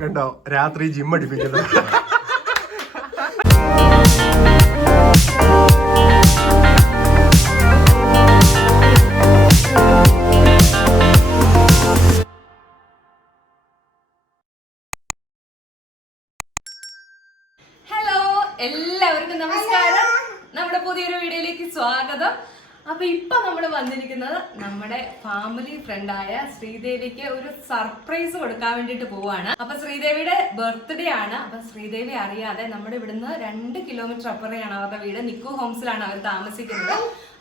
കണ്ടോ രാത്രി ജിം അടിപ്പിക്കുന്നത്. എല്ലാവർക്കും നമസ്കാരം. നമ്മുടെ പുതിയൊരു വീഡിയോയിലേക്ക് സ്വാഗതം. അപ്പൊ ഇപ്പൊ നമ്മൾ വന്നിരിക്കുന്നത് നമ്മുടെ ഫാമിലി ഫ്രണ്ടായ ശ്രീദേവിക്ക് ഒരു സർപ്രൈസ് കൊടുക്കാൻ വേണ്ടിട്ട് പോവാണ്. അപ്പൊ ശ്രീദേവിയുടെ ബർത്ത്ഡേ ആണ്. അപ്പൊ ശ്രീദേവി അറിയാതെ നമ്മുടെ ഇവിടുന്ന് 2 കിലോമീറ്റർ അപ്പുറയാണ് അവരുടെ വീട്. നിക്കു ഹോംസിലാണ് അവർ താമസിക്കുന്നത്.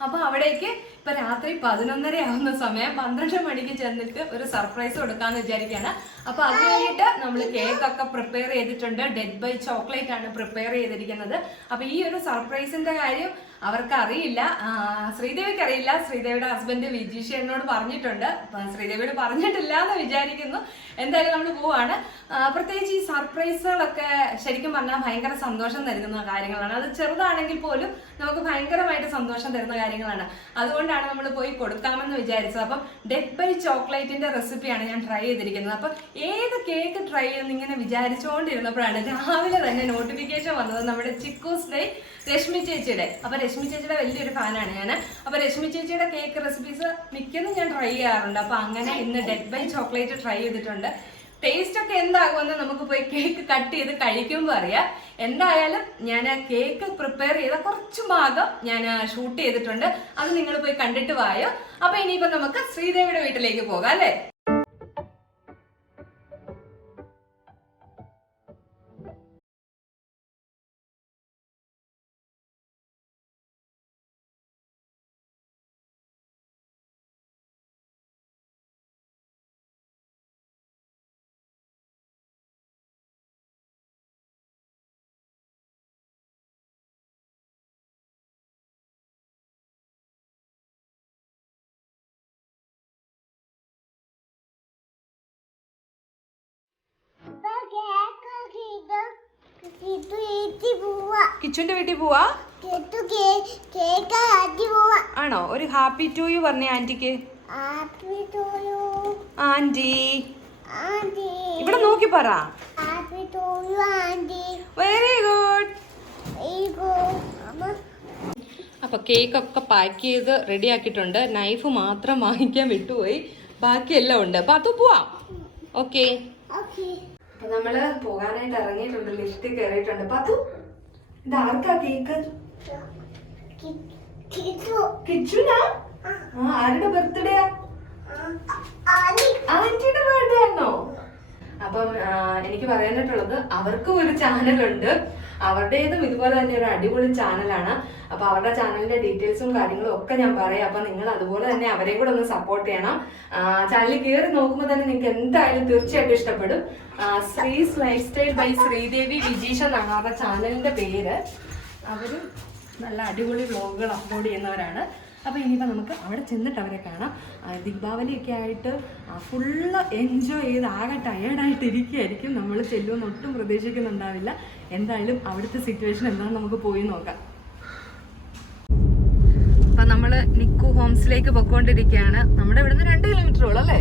അപ്പൊ അവിടേക്ക് ഇപ്പൊ രാത്രി 11:30 ആവുന്ന സമയം 12 മണിക്ക് ചെന്നിട്ട് ഒരു സർപ്രൈസ് കൊടുക്കാന്ന് വിചാരിക്കുകയാണ്. അപ്പൊ അത് കഴിഞ്ഞിട്ട് നമ്മൾ കേക്ക് ഒക്കെ പ്രിപ്പയർ ചെയ്തിട്ടുണ്ട്. ഡെഡ് ബൈ ചോക്ലേറ്റ് ആണ് പ്രിപ്പയർ ചെയ്തിരിക്കുന്നത്. അപ്പൊ ഈ ഒരു സർപ്രൈസിന്റെ കാര്യം അവർക്ക് അറിയില്ല, ശ്രീദേവിക്ക് അറിയില്ല. ശ്രീദേവിയുടെ ഹസ്ബൻഡ് വിജീഷ് എന്നോട് പറഞ്ഞിട്ടുണ്ട്. ശ്രീദേവിയോട് പറഞ്ഞിട്ടില്ല എന്ന് വിചാരിക്കുന്നു. എന്തായാലും നമ്മൾ പോവാണ്. പ്രത്യേകിച്ച് ഈ സർപ്രൈസുകളൊക്കെ ശരിക്കും പറഞ്ഞാൽ ഭയങ്കര സന്തോഷം തരുന്ന കാര്യങ്ങളാണ്. അത് ചെറുതാണെങ്കിൽ പോലും നമുക്ക് ഭയങ്കരമായിട്ട് സന്തോഷം തരുന്ന കാര്യങ്ങളാണ്. അതുകൊണ്ടാണ് നമ്മൾ പോയി കൊടുക്കാമെന്ന് വിചാരിച്ചത്. അപ്പം ഡെഡ് ബൈ ചോക്ലേറ്റിന്റെ റെസിപ്പിയാണ് ഞാൻ ട്രൈ ചെയ്തിരിക്കുന്നത്. അപ്പം ഏത് കേക്ക് ട്രൈ ചെയ്യുന്ന ഇങ്ങനെ വിചാരിച്ചുകൊണ്ടിരുന്നപ്പോഴാണ് രാവിലെ തന്നെ നോട്ടിഫിക്കേഷൻ വന്നത് നമ്മുടെ ചിക്കൂസ് ഡേ രശ്മി ചേച്ചിയുടെ. അപ്പൊ രശ്മി ചേച്ചിയുടെ വലിയൊരു ഫാനാണ് ഞാൻ. അപ്പൊ രശ്മി ചേച്ചിയുടെ കേക്ക് റെസിപ്പീസ് മിക്കതും ഞാൻ ട്രൈ ചെയ്യാറുണ്ട്. അപ്പൊ അങ്ങനെ ഇന്ന് ഡെഡ് ബൈ ചോക്ലേറ്റ് ട്രൈ ചെയ്തിട്ടുണ്ട്. ടേസ്റ്റ് ഒക്കെ എന്താകുമെന്ന് നമുക്ക് പോയി കേക്ക് കട്ട് ചെയ്ത് കഴിക്കുമ്പോൾ അറിയാം. എന്തായാലും ഞാൻ കേക്ക് പ്രിപ്പയർ ചെയ്ത കുറച്ച് ഭാഗം ഞാൻ ഷൂട്ട് ചെയ്തിട്ടുണ്ട്. അത് നിങ്ങൾ പോയി കണ്ടിട്ട് വായോ. അപ്പൊ ഇനിയിപ്പോ നമുക്ക് ശ്രീദേവിയുടെ വീട്ടിലേക്ക് പോകാം അല്ലേ. കിച്ചുന്റെ വീട്ടിൽ പോവാ ആണോ? ഒരു ഹാപ്പി ടു യു പറഞ്ഞേ ആന്റിക്ക്. ആന്റി ഇവിടെ നോക്കി പറ. Very good. അപ്പൊ കേക്ക് ഒക്കെ പാക്ക് ചെയ്ത് റെഡി ആക്കിയിട്ടുണ്ട്. നൈഫ് മാത്രം വാങ്ങിക്കാൻ വിട്ടുപോയി, ബാക്കിയെല്ലാം ഉണ്ട്. അപ്പൊ അത് പോവാം. ഓക്കെ, അപ്പൊ നമ്മള് പോകാനായിട്ട് ഇറങ്ങിയിട്ടുണ്ട്. ലിഫ്റ്റിൽ കയറിയിട്ടുണ്ട്. പത്തു, ഇത് ആർക്കാ കേക്ക്? കിച്ചുനാ? ആരുടെ ബർത്ത്ഡേ? ആന്റിയുടെ ബർത്ത്ഡേ ആണോ? അപ്പം എനിക്ക് പറയാനായിട്ടുള്ളത്, അവർക്കും ഒരു ചാനലുണ്ട്. അവരുടേതും ഇതുപോലെ തന്നെ ഒരു അടിപൊളി ചാനലാണ്. അപ്പൊ അവരുടെ ചാനലിന്റെ ഡീറ്റെയിൽസും കാര്യങ്ങളും ഒക്കെ ഞാൻ പറയാം. അപ്പൊ നിങ്ങൾ അതുപോലെ തന്നെ അവരെയും കൂടെ ഒന്ന് സപ്പോർട്ട് ചെയ്യണം. ചാനലിൽ കയറി നോക്കുമ്പോൾ തന്നെ നിങ്ങൾക്ക് എന്തായാലും തീർച്ചയായിട്ടും ഇഷ്ടപ്പെടും. Sree's lifestyle by Sreedevi Vijeesh എന്നാണ് അവരുടെ ചാനലിന്റെ പേര്. അവരും നല്ല അടിപൊളി വ്ലോഗുകൾ അപ്ലോഡ് ചെയ്യുന്നവരാണ്. അപ്പോൾ ഇനിയിപ്പോൾ നമുക്ക് അവിടെ ചെന്നിട്ട് അവരെ കാണാം. ദീപാവലിയൊക്കെ ആയിട്ട് ഫുള്ള് എൻജോയ് ചെയ്ത് ആകെ ടയേർഡായിട്ട് ഇരിക്കുകയായിരിക്കും. നമ്മൾ ചെല്ലുമെന്ന് ഒട്ടും പ്രതീക്ഷിക്കുന്നുണ്ടാവില്ല. എന്തായാലും അവിടുത്തെ സിറ്റുവേഷൻ എന്താണെന്ന് നമുക്ക് പോയി നോക്കാം. അപ്പം നമ്മൾ നിക്കു ഹോംസിലേക്ക് പൊയ്ക്കൊണ്ടിരിക്കുകയാണ്. നമ്മുടെ ഇവിടുന്ന് 2 കിലോമീറ്ററോളം അല്ലേ?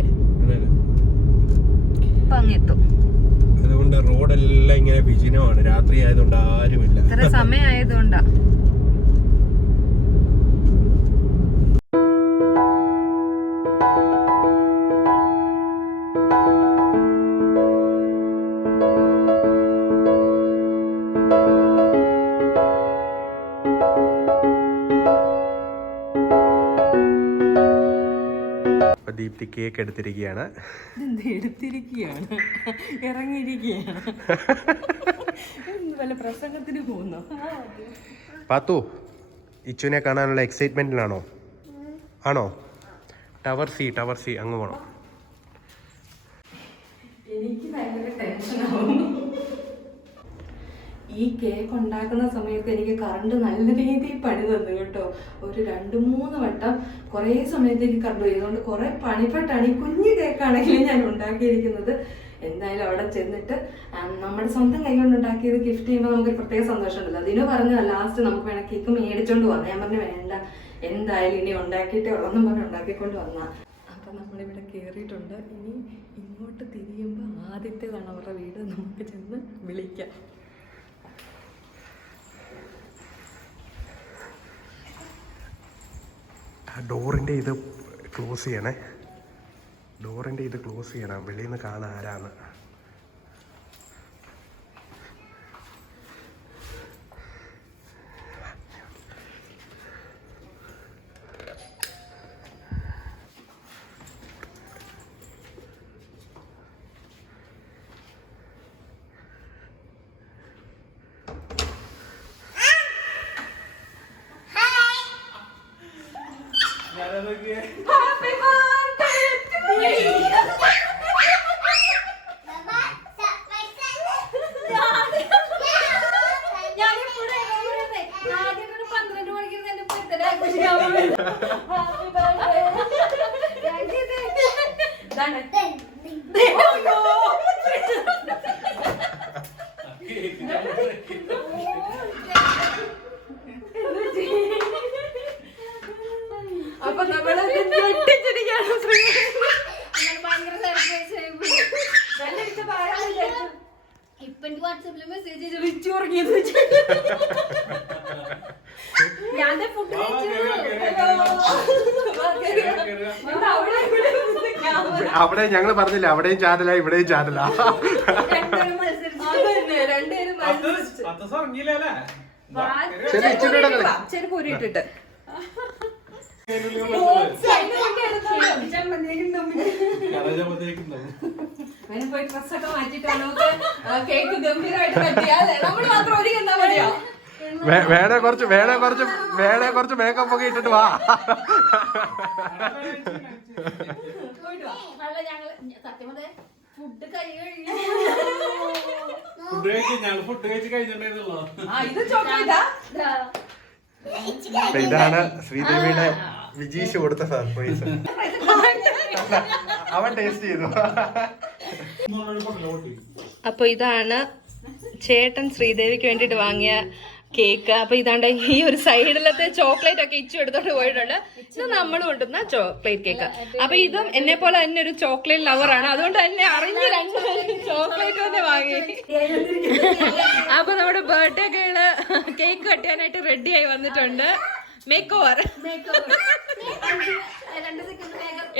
ഇപ്പം അങ്ങെത്തും. അതുകൊണ്ട് റോഡെല്ലാം ഇങ്ങനെ വിജനമാണ്. രാത്രി ആയതുകൊണ്ട് ആരുമില്ല. ഇത്ര സമയമായതുകൊണ്ടാ. ദീപ്തി കേക്ക് എടുത്തിരിക്കുകയാണ്. ഇറങ്ങിയിരിക്കുകയാണ്. വല്ല പ്രസംഗത്തിന് പോകുന്നു. പാത്തു, ഇച്ചുവിനെ കാണാനുള്ള എക്സൈറ്റ്മെന്റിലാണോ? ആണോ? ടവർ സി അങ്ങ് പോണം. എനിക്ക് ഭയങ്കര ടെൻഷനാവും. ഈ കേക്ക് ഉണ്ടാക്കുന്ന സമയത്ത് എനിക്ക് കറണ്ട് നല്ല രീതിയിൽ പണി തന്നു കേട്ടോ. ഒരു 2-3 വട്ടം കുറേ സമയത്തേക്ക് കറണ്ട് പോയി. അതുകൊണ്ട് കുറെ പണിപ്പെട്ടാണ് ഈ കുഞ്ഞു കേക്കാണെങ്കിലും ഞാൻ ഉണ്ടാക്കിയിരിക്കുന്നത്. എന്തായാലും അവിടെ ചെന്നിട്ട് നമ്മുടെ സ്വന്തം കൈ കൊണ്ട് ഉണ്ടാക്കിയത് ഗിഫ്റ്റ് ചെയ്യുമ്പോൾ നമുക്കൊരു പ്രത്യേക സന്തോഷം ഉണ്ടല്ലോ. അതിന് പറഞ്ഞ ലാസ്റ്റ് നമുക്ക് വേണം കേക്ക് മേടിച്ചോണ്ട് വന്നു. ഞാൻ പറഞ്ഞു വേണ്ട, എന്തായാലും ഇനി ഉണ്ടാക്കിയിട്ടേ ഉള്ളെന്നും പറഞ്ഞ് ഉണ്ടാക്കിക്കൊണ്ട് വന്ന. അപ്പം നമ്മളിവിടെ കയറിയിട്ടുണ്ട്. ഇനി ഇങ്ങോട്ട് തിരിയുമ്പോൾ ആദ്യത്തേതാണ് അവരുടെ വീട്. നമുക്ക് ചെന്ന് വിളിക്കാം. ഡോറിൻ്റെ ഇത് ക്ലോസ് ചെയ്യണേ. ഡോറിൻ്റെ ഇത് ക്ലോസ് ചെയ്യണം. വെളിയിൽ നിന്ന് കാണാൻ ആരാന്ന്. അപ്പൊ നമ്മള് ഞെട്ടിച്ചിരിക്കുകയാണ്. ഇപ്പൊ എനിക്ക് വാട്സാപ്പില് മെസ്സേജ് ചെയ്ത് വിളിച്ചു തുടങ്ങിയത്. ഞാൻ ഫുഡ് അവിടെ ഞങ്ങൾ പറഞ്ഞില്ല, അവിടെയും ചാനല ഇവിടെയും ചാനല. ചെരുപ്പ് ഊരിട്ടിട്ട് പോയി ഡ്രസ്സൊക്കെ മാറ്റിട്ടാണോ കേക്ക് ഗംഭീരമായിട്ട് പറ്റിയാലേ നമ്മള് മാത്രം ഒരുങ്ങി എന്നാ മതിയോ? വേണേ കുറച്ച് മേക്കപ്പ് ഒക്കെ ഇട്ടിട്ട് വാ. ഫുഡ് കഴിച്ചു കഴിഞ്ഞിട്ടുണ്ടായിരുന്നല്ലോ. ഇതാണ് ശ്രീദേവിയുടെ വിജീഷ് കൊടുത്ത സർപ്രൈസ്. അവൻ ടേസ്റ്റ് ചെയ്തു. അപ്പൊ ഇതാണ് ചേട്ടൻ ശ്രീദേവിക്ക് വേണ്ടിട്ട് വാങ്ങിയ കേക്ക്. അപ്പൊ ഇതാണ്ട് ഈ ഒരു സൈഡിലത്തെ ചോക്ലേറ്റ് ഒക്കെ ഇച്ചു എടുത്തോണ്ട് പോയിട്ടുണ്ട്. ഇത് നമ്മൾ കൊണ്ടുവന്ന ചോക്ലേറ്റ് കേക്ക്. അപ്പൊ ഇതും എന്നെ പോലെ തന്നെ ഒരു ചോക്ലേറ്റ് ലവറാണ്. അതുകൊണ്ട് തന്നെ അറിഞ്ഞ് രണ്ടുപേരും ചോക്ലേറ്റ് തന്നെ വാങ്ങി. അപ്പൊ നമ്മുടെ ബർത്ത്ഡേ ഗേള് കേക്ക് കട്ടിയാനായിട്ട് റെഡി ആയി വന്നിട്ടുണ്ട്. മേക്ക് ഓവർ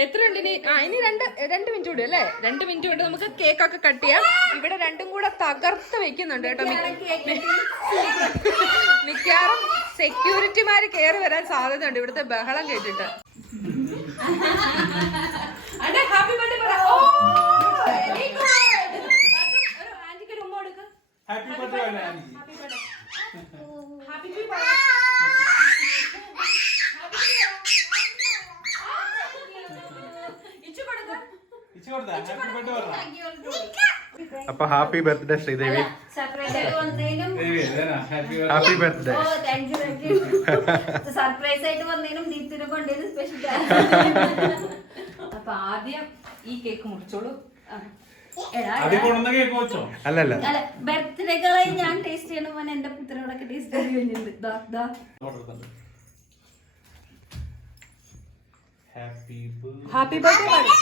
എത്ര ഉണ്ട് ഇനി? ഇനി രണ്ട് മിനിറ്റ് കൂടി അല്ലേ? 2 മിനിറ്റ് കൊണ്ട് നമുക്ക് കേക്ക് ഒക്കെ കട്ട് ചെയ്യാം. ഇവിടെ രണ്ടും കൂടെ തകർത്ത് വെക്കുന്നുണ്ട് കേട്ടോ. മിക്കവാറും സെക്യൂരിറ്റിമാര് കയറി വരാൻ സാധ്യതയുണ്ട് ഇവിടുത്തെ ബഹളം കേട്ടിട്ട്. അപ്പൊ happy birthday Sridevi. Happy birthday. Surprise ആയിട്ട് വന്നതിനും ദീപ്തിനെ കൊണ്ടതിനും സ്പെഷ്യൽ. അപ്പൊ ആദ്യം ഈ കേക്ക് മുറിച്ചോളൂ. അല്ലല്ല, ബർത്ത്ഡേകളായി ഞാൻ ടേസ്റ്റ് ചെയ്യണ പോലെ എന്റെ പുത്രനോടൊക്കെ ടേസ്റ്റ് ചെയ്ത് കഴിഞ്ഞിട്ടുണ്ട്. Happy birthday.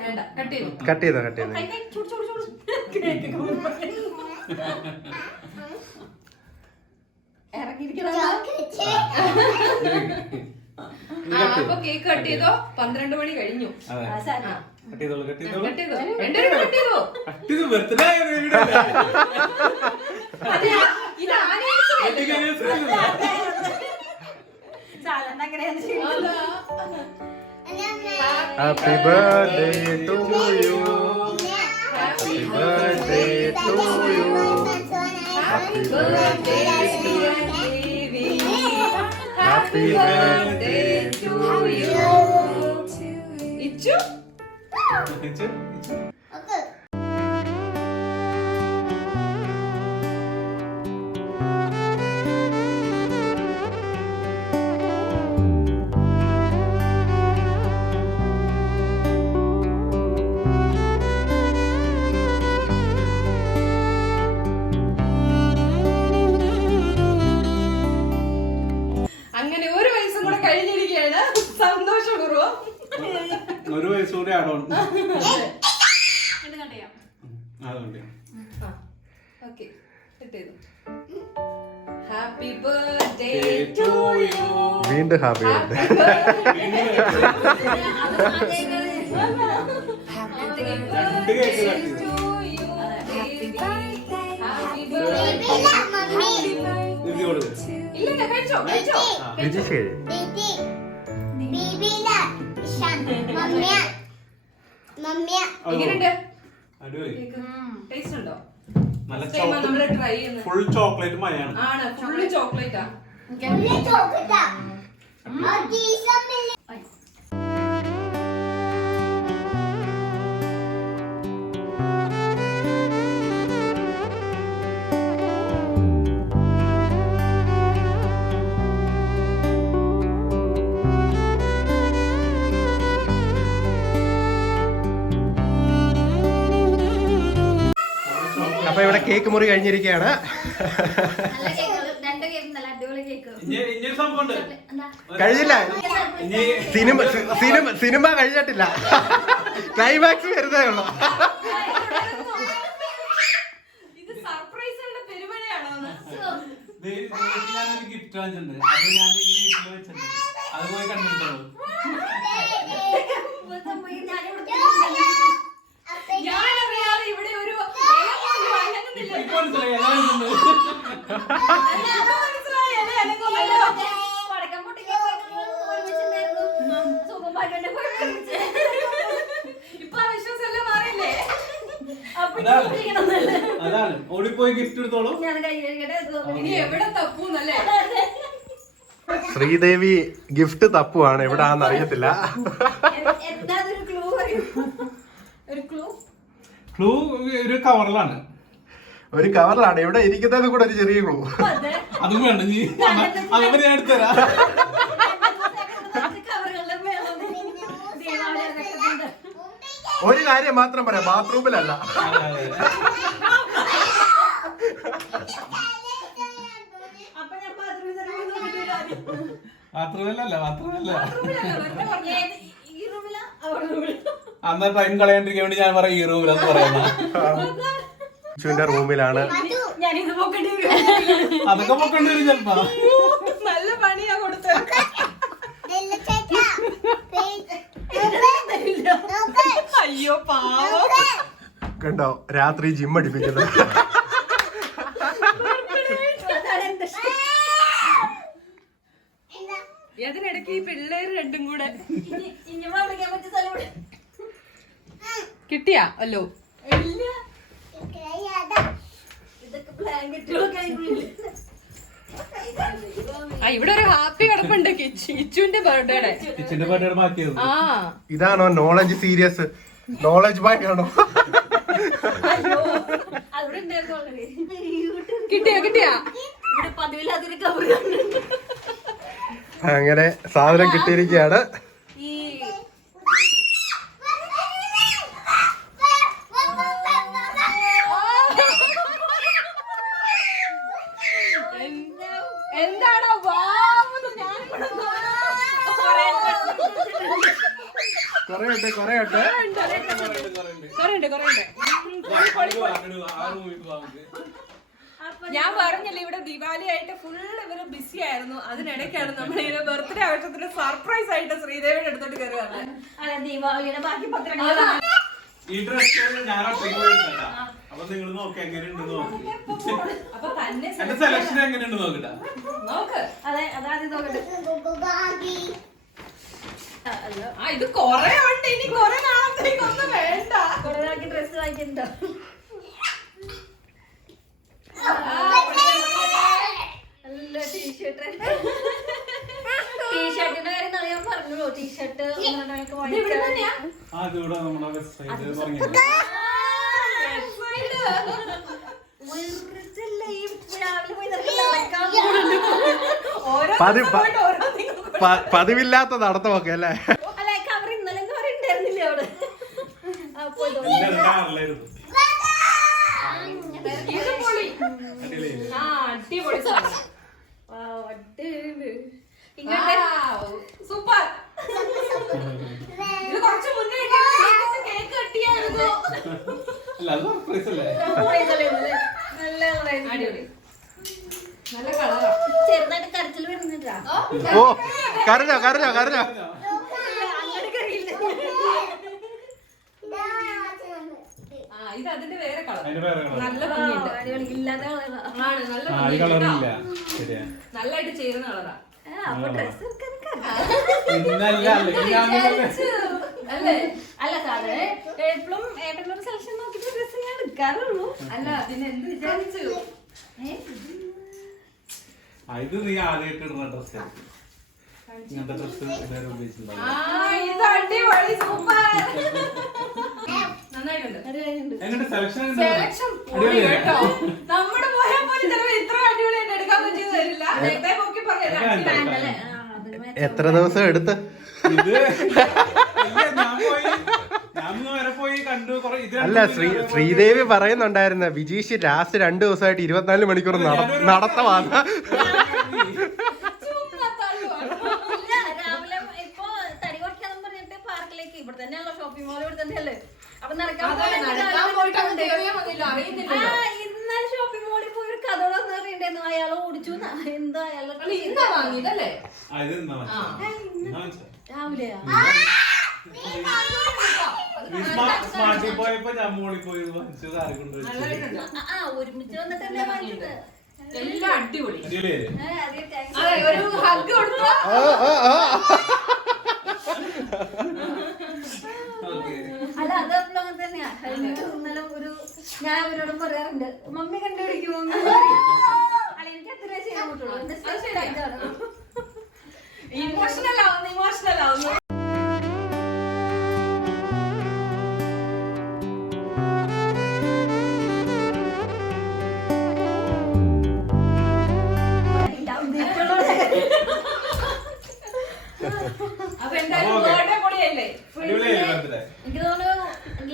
വേണ്ട, കട്ട് ചെയ്തു. അപ്പൊ കേക്ക് കട്ട് ചെയ്തോ? 12 മണി കഴിഞ്ഞു. Happy birthday to you. Happy birthday to you. Happy birthday to you. Happy birthday to you. Ichu surprise കൂടി ആഡ് ഓൺ ഇത് കണ്ടോ? അതുകൊണ്ട് okay happy birthday to you. വീണ്ടും ഹാപ്പി ബർത്ത്ഡേ. രണ്ട് കേക്ക് കട്ട് ചെയ്തു. ഇത് കൊടുക്ക്. രുചിശേ എങ്ങനെയുണ്ട്? അടിപൊളി. ടേസ്റ്റ് ഉണ്ടോ? നല്ല നമ്മള് ട്രൈ ചെയ്യുന്നത് ഫുൾ ചോക്ലേറ്റ് മയാണ്. ആണ്. ഫുള്ള് ചോക്ലേറ്റാ. അപ്പൊ ഇവിടെ കേക്ക് മുറി കഴിഞ്ഞിരിക്കുകയാണ്. നല്ല കേക്കുകൾ, രണ്ട് കേക്ക് നല്ല അടിപൊളി കേക്ക്. ഇനി സംഭവം ഉണ്ട്. കഴിഞ്ഞില്ല, ഇനി സിനിമ കഴിഞ്ഞിട്ടില്ല, ക്ലൈമാക്സ് വരുന്നേ ഉള്ളൂ. ഇത് സർപ്രൈസുകളുടെ പെരുമഴയാണോ? ഞാനൊരു ഗിഫ്റ്റ് വാങ്ങിച്ചിട്ടുണ്ട്. അത് ഞാൻ ഈ വീട്ടിൽ വെച്ചിട്ടുണ്ട്. അത് പോയി കണ്ടിട്ടുണ്ടോ? ഞാനറിയാതെ ഇവിടെ ഒരു ഇപ്പൊ മനസ്സിലായി അതാണ് ഇതുണ്ട്. പടക്കം പൊട്ടിക്കാൻ ഒരുമിച്ചുണ്ടായിരുന്നു. സുഖമായിട്ട് ഇപ്പൊ വിശ്വാസം എല്ലാം മാറിയില്ലേ? അതാണ് ഓടിപ്പോയി ഗിഫ്റ്റ് എടുത്തോളൂ. ഞാൻ കൈ കഴുകട്ടെ. ഇനി എവിടെ തപ്പൂന്നല്ലേ? ശ്രീദേവി ഗിഫ്റ്റ് തപ്പുവാണ്, എവിടാന്ന് അറിയത്തില്ല. എന്താ ഒരു ക്ലൂ പറയൂ? ഒരു ക്ലൂ ക്ലൂ ഒരു കവറിലാണ്. ഒരു കവറിലാണ് ഇവിടെ ഇരിക്കുന്നത് കൂടെ ഒരു ചെറിയ ക്ലൂ. അതും വേണ്ട, നീ അതുപോലെ ഞാൻ എടുത്തുതരാം. ഒരു കാര്യം മാത്രം പറയാം, ബാത്റൂമിലല്ല. ബാത്റൂമല്ല അന്നാ ടൈം കളയാണ്ടിരിക്കാൻ വേണ്ടി ഞാൻ പറയാം ഈ റൂമിലെന്ന് പറയുന്ന. ചുവിന്റെ റൂമിലാണ്. ഞാനിത് നോക്കേണ്ടി വരും. അതൊക്കെ പൊക്കേണ്ടി വരും ചിലപ്പോ. നല്ല പണിയാ കൊടുത്തത്. അയ്യോ പാവം. കണ്ടോ രാത്രി ജിം അടിപ്പിക്കുന്നത്. അതിനിടയ്ക്ക് ഈ പിള്ളേര് രണ്ടും കൂടെ ഇനി വിളിക്കാൻ പറ്റിയ സ്ഥലം ഇവിടെ കിട്ടിയാ അല്ലോ. ഇതൊക്കെ ബ്ലാങ്കറ്റുകളൊക്കെ ആ ഇവിടെ ഒരു ഹാപ്പി കിടപ്പുണ്ട് ഇച്ചുവിന്റെ ബർത്ത്ഡേയുടെ. കിച്ചന്റെ പട്ടിയുടെ മാറ്റിയത്. ആ ഇതാണോ നോളജ് സീരിയസ്? നോളജ് ബാങ്ക് ആണോ? അവിടെ ഉണ്ടായിരുന്നു already. കിട്ടിയാ ഇവിടെ പതിവില്ലാത്തൊരു കവർ അങ്ങനെ സാധനം കിട്ടിയിരിക്കുകയാണ്. ഈ എന്താണോ വാവുന്ന് ഞാൻ കൊറേ ഉണ്ട്. ഞാൻ പറഞ്ഞില്ല ഇവിടെ ദിവാലി ആയിട്ട് ഫുള്ള് ഇവര് ബിസി ആയിരുന്നു. അതിനിടയ്ക്കാണ് നമ്മളിങ്ങനെ ബർത്ത്ഡേ ആവശ്യത്തിന് സർപ്രൈസ് ആയിട്ട് ശ്രീദേവിയുടെ അടുത്തോട്ട് കയറി വന്നത്. അതെ ദീപാവലിയുടെ ബാക്കി പത്രങ്ങൾ ഈ ഡ്രസ് ഞാൻ ഒറ്റയ്ക്ക് പോയിട്ടാ. അപ്പൊ നിങ്ങൾ നോക്കി എങ്ങനെയുണ്ട് നോക്കി. അപ്പൊ തന്നെ എന്റെ സെലക്ഷൻ എങ്ങനെയുണ്ട് നോക്കട്ടെ. നോക്ക്. അതെ അതാദ്യം നോക്കട്ടെ. ആ ഇത് കൊറേ ഉണ്ട്, ഇനി കൊറേ നാളത്തേക്കൊന്നും വേണ്ട. കുറെ നാൾക്ക് ഡ്രസ് വാങ്ങിച്ചിട്ടുണ്ടോ? നല്ല ടീഷർട്ട്. ടീഷർട്ടിന്റെ കാര്യം ഞാൻ പറഞ്ഞല്ലോ. ടീഷർട്ട് അതിവിടെ നമ്മുടെ വെബ്സൈറ്റ് തുടങ്ങിയത്. ഓരോ പതി- ദിവസം പോയിട്ട് ഓരോന്നിനും പതിവില്ലാത്ത നടത്തമൊക്കെ അല്ലേ? അല്ല കവർ ഇന്നലെ ഉണ്ടായിരുന്നില്ലേ അവിടെ? അപ്പൊ എല്ലാവരും കാറിലായിരുന്നു. ഇത് പൊളി. അടിപൊളിയായില്ലേ? ആ അടിപൊളി സാധനം. ഇങ്ങോട്ട് സൂപ്പർ. ഇത് കുറച്ച് മുന്നേ അല്ല അത് സർപ്രൈസ് അല്ലേ? നല്ല അടിപൊളി നല്ല കളറാ. ചെറുതായിട്ട് കരച്ചിൽ വരുന്നിട്ടാ. ഓ കരഞ്ഞോ കരഞ്ഞോ കരഞ്ഞോ. അങ്ങനെ കരയില്ല. ഇത് അതിന്റെ വേറെ കളർ. അതിന്റെ വേറെ കളർ. നല്ല ഭംഗിയുണ്ട്. അടിപൊളി ഇല്ലാത്ത കളറാ. ആണ് നല്ല ആ, ഈ ഭംഗിയുണ്ട് കളറില്ല. കേട്ടോ. ശരിയാ. നല്ലായിട്ട് ചേരുന്ന കളറാ. അപ്പൊ ഡ്രസ് ഇന്നല്ല, അല്ലെങ്കിൽ ഞാൻ അല്ലേ? അല്ല സാധാരണ എപ്പോഴും ഏട്ടനൊരു സെലക്ഷൻ നോക്കിട്ട് ഡ്രസ് ഞാൻ എടുക്കാറുള്ളൂ. അല്ല പിന്നെ എന്ത് വിചാരിച്ചു? ഇത് നീ ആദ്യമായിട്ട് ഇടുന്ന ഡ്രസ് ഇങ്ങനത്തെ ഡ്രസ് ഇതുവരെ ഉപയോഗിച്ചിട്ടുണ്ടാവും. ഇത് അടിപൊളി സൂപ്പർ. നന്നായിട്ടുണ്ട്. എങ്ങനെ സെലക്ഷൻ സെലക്ഷൻ പൊളി കേട്ടോ. നമ്മുടെ പോയാൽ പോലും ചിലപ്പോൾ ഇത്ര അടിപൊളിയായിട്ട് എടുക്കാൻ പറ്റിയെന്ന് വരില്ല. നേരത്തെ പൊക്കി പറഞ്ഞു. എത്ര ദിവസം എടുത്ത്? ഇത് ഇല്ല, ഞാൻ വരെ പോയി കണ്ടു. അല്ല ശ്രീദേവി പറയുന്നുണ്ടായിരുന്നു വിജീഷ് ലാസ്റ്റ് 2 ദിവസമായിട്ട് 24 മണിക്കൂർ നടത്തമാണ്. രാവിലെ ഇപ്പൊ തടി കുറയ്ക്കാന്ന് പറഞ്ഞിട്ട് പാർക്കിലേക്ക് ഇവിടെ തന്നെയാണല്ലോ ഷോപ്പിംഗ് മോൾ ഇവിടെ തന്നെയല്ലേ. അപ്പൊ നടക്കാൻ ഇന്നലെ ഷോപ്പിംഗ് മോളിൽ പോയി ഒരു കഥ അറിയണ്ടായിരുന്നു. അയാൾ ഓടിച്ചു എന്തോ അയാൾ വാങ്ങിയതല്ലേ രാവിലെയാ. സ്മാർട്ടിൽ പോയപ്പോ ഞാൻ മോളിൽ പോയി വാങ്ങിച്ചത് ആരെ കൊണ്ട് ഒരുമിച്ച് വന്നിട്ടല്ലേ വാങ്ങിച്ചത്. എല്ലാം അടിപൊളി. അതെ താങ്ക്സ്. അതെ ഒരു ഹഗ് കൊടുത്തോ. അല്ല അത് എപ്പോഴും അങ്ങനെ തന്നെയാ. ഇന്നലെ ഒരു ഞാൻ അവരോടും പറയാറുണ്ട് മമ്മി കണ്ടുപിടിക്കുമോ. അല്ല എനിക്ക് എത്ര ചെയ്യാൻ പറ്റുള്ളൂ. ഇമോഷണൽ ആവുന്നു. അപ്പൊ എന്തായാലും ബർത്ത്ഡേ പൊളിയല്ലേ? എനിക്ക് തോന്നുന്നു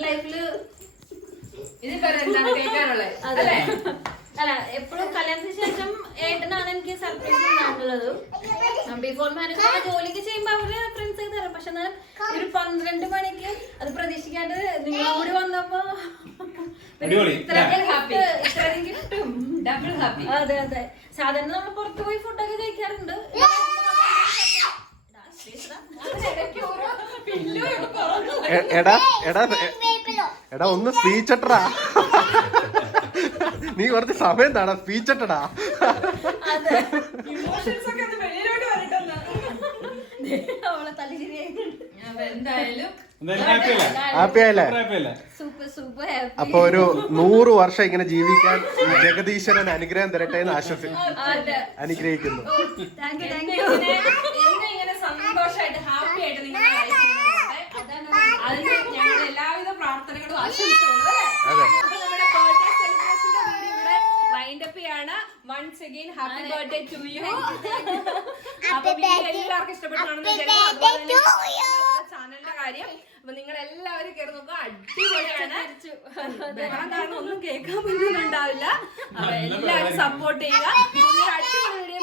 ലൈഫില് ഇതിപ്പോ എന്താണ് കേൾക്കാനുള്ളത്? അല്ലേ? അല്ല എപ്പോഴും കല്യാണത്തിന് ശേഷം ഏട്ടനാണ് എനിക്ക് സർപ്രൈസ് ഉണ്ടായിട്ടുള്ളത്. ബിഫോർ മാരേജ് ജോലിക്ക് ചെയ്യുമ്പോ അവര് ഫ്രണ്ട്സ് ആയി തരാം. പക്ഷെ എന്നാൽ ഒരു 12 മണിക്ക് അത് പ്രതീക്ഷിക്കാണ്ട് നിങ്ങളും കൂടി വന്നപ്പോ ഇത്രയും കിട്ടും. Double happy. അതെ അതെ. സാധാരണ നമ്മൾ പുറത്തു പോയി ഫുഡൊക്കെ കഴിക്കാറുണ്ട്. എടാ എടാ എടാ ഒന്ന് സ്പീച്ചട്ടടാ. നീ കുറച്ച് സമയം താടാ സ്പീച്ചട്ടടാ. അവളെ തല്ലി ശരിയായിട്ടുണ്ട്. എന്തായാലും ഹാപ്പി ആയില്ലേ? Super super happy. അപ്പൊ ഒരു 100 വർഷം ഇങ്ങനെ ജീവിക്കാൻ ജഗദീശ്വരൻ അനുഗ്രഹം തരട്ടെ എന്ന് അനുഗ്രഹിക്കുന്നു. താങ്ക് യു താങ്ക് എന്നെ യു. ഇങ്ങനെ സന്തോഷമായിട്ട് ഹാപ്പി ആയിട്ട് നിങ്ങളുടെ അതിന് ഞങ്ങളുടെ എല്ലാവിധ പ്രാർത്ഥനകളും ആശംസകളും. അതെ. അപ്പൊ നമ്മുടെ ബർത്ത്ഡേ സെലിബ്രേഷന്റെ വീഡിയോ ഇവിടെ വൈൻഡ് അപ്പ് ചെയ്യാണ്. Once again happy birthday to you. അപ്പൊ വീഡിയോ എല്ലാവർക്കും ഇഷ്ടപ്പെട്ടാണെന്ന് ചാനലിന്റെ കാര്യം. അപ്പൊ നിങ്ങൾ എല്ലാവരും കയറി നോക്കുക. അടിപൊളിയാണ്. ബഹളം കാരണം ഒന്നും കേൾക്കാൻ പറ്റുന്നുണ്ടാവില്ല. അപ്പൊ എല്ലാവരും സപ്പോർട്ട് ചെയ്യുക. അടിപൊളി